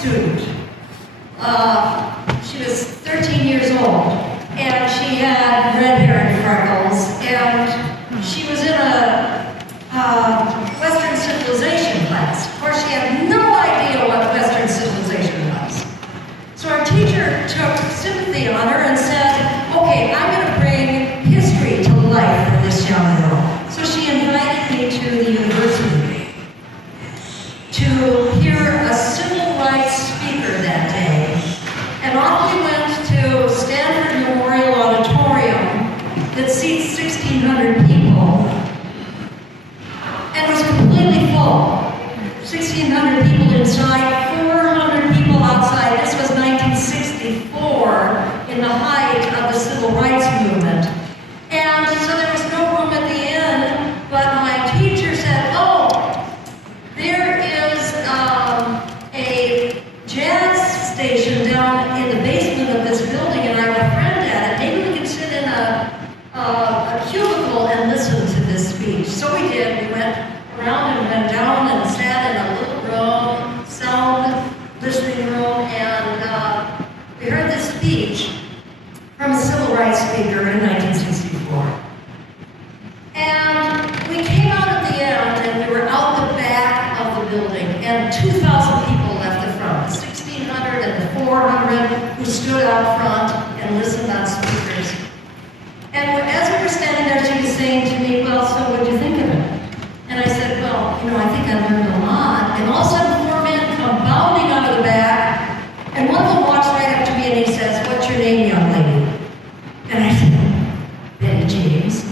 student. She was 13 years old, and she had red hair and freckles, and she was in a Western civilization class. Of course, she had no idea what Western civilization was. So our teacher took sympathy on her and said, okay, I'm going to bring history to life for this young girl. So she invited me to the university to hear a civil rights speaker that day. And off we went to Stanford Memorial Auditorium that seats 1,600 people. And it was completely full. 1,600 people inside, 400 people outside. This was 1964, in the height of the civil rights movement. And so there was no room at the end, but my teacher said, oh, there is a jazz station down in the basement of this building, and I have a friend at it. Maybe we can sit in a cubicle and listen to this speech. So we did. We went around and went down and sat in a little room, sound listening room, and we heard this speech from a civil rights speaker in 1964. And we came out at the end, and we were out the back of the building, and 2,000 people left the front, the 1,600 and the 400 who stood out front and listened on speakers. And as we were standing there, she was saying to me, well, so what did you think of it? And I said, well, I think I learned a lot. And all of a sudden, 4 men come bounding out of the back, and one of them walks right up to me and he says, what's your name, young lady? And I said, Betty James.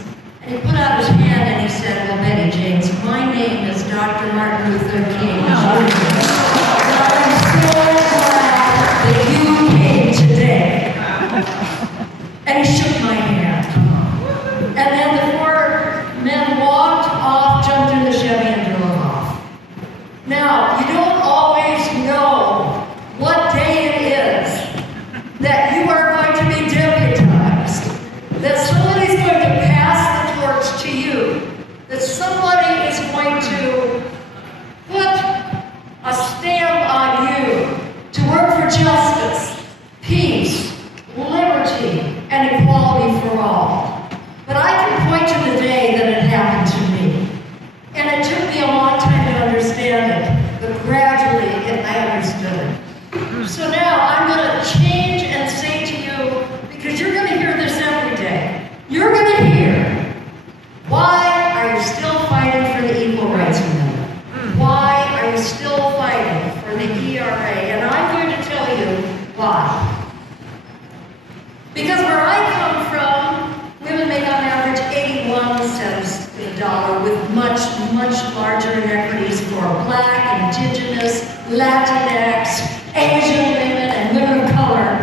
And he put out his hand and he said, well, Betty James, my name is Dr. Martin Luther King. And I'm so glad that you came today. And he shook my hand. And then the 4 men walked off, jumped in the Chevy, and drove off. Now, you don't always know what day it is that you are going to be deputized, that somebody's going to pass the torch to you, that somebody is going to put a stamp on you to work for justice, peace, liberty, and equality for all. But I can point to the day that it happened to me. And it took me a long time to understand it, but gradually I understood it. So now I'm going to change and say to you, because you're going to hear this every day, you're going to hear, why are you still fighting for the Equal Rights Amendment? Why are you still fighting for the ERA? And I'm going to tell you why. Because where I come from, women make on average 81 cents a dollar, with much, much larger inequities for Black, Indigenous, Latinx, Asian women, and women of color.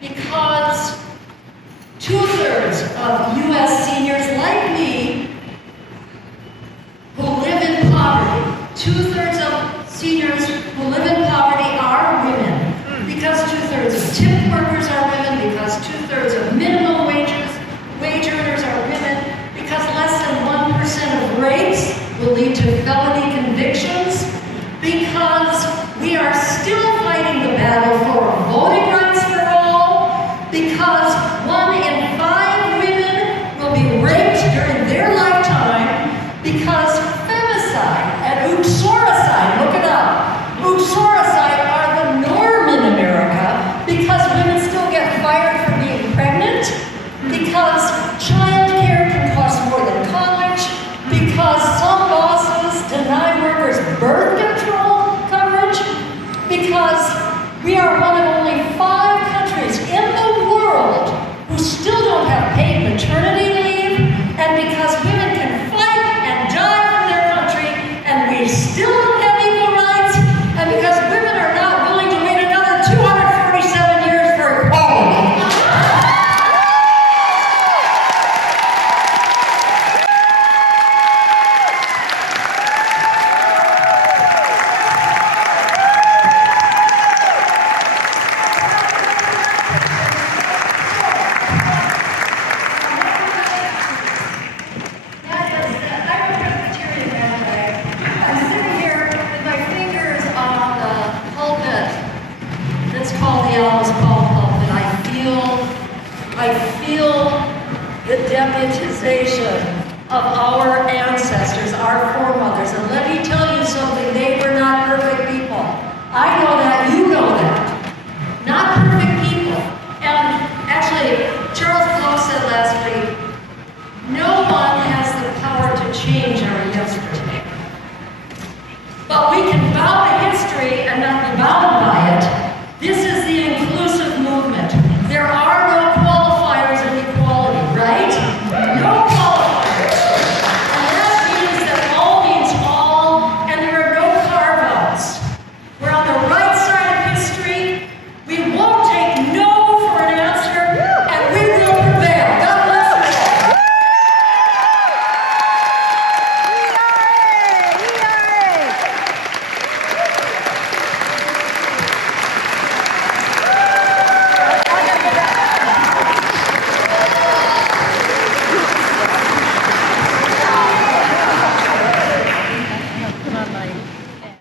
Because 2/3 of U.S. seniors like me who live in poverty, 2/3 of seniors who live in poverty are women. Because 2/3 of tip workers are women, because 2/3 of minimum wage earners are women, because less than 1% of rapes will lead to felony convictions, because we are still fighting the battle for voting rights for all, because 1 in 5 women will be raped during their lifetime, because femicide and uxoricide, look it up, uxoricide are the norm in America, because women still deputization of our ancestors, our foremothers. And let me tell you something, they were not perfect people. I know that, you know that. Not perfect people. And actually, Charles Blow said last week, no one has the power to change our yesterday. But we can bow to history and not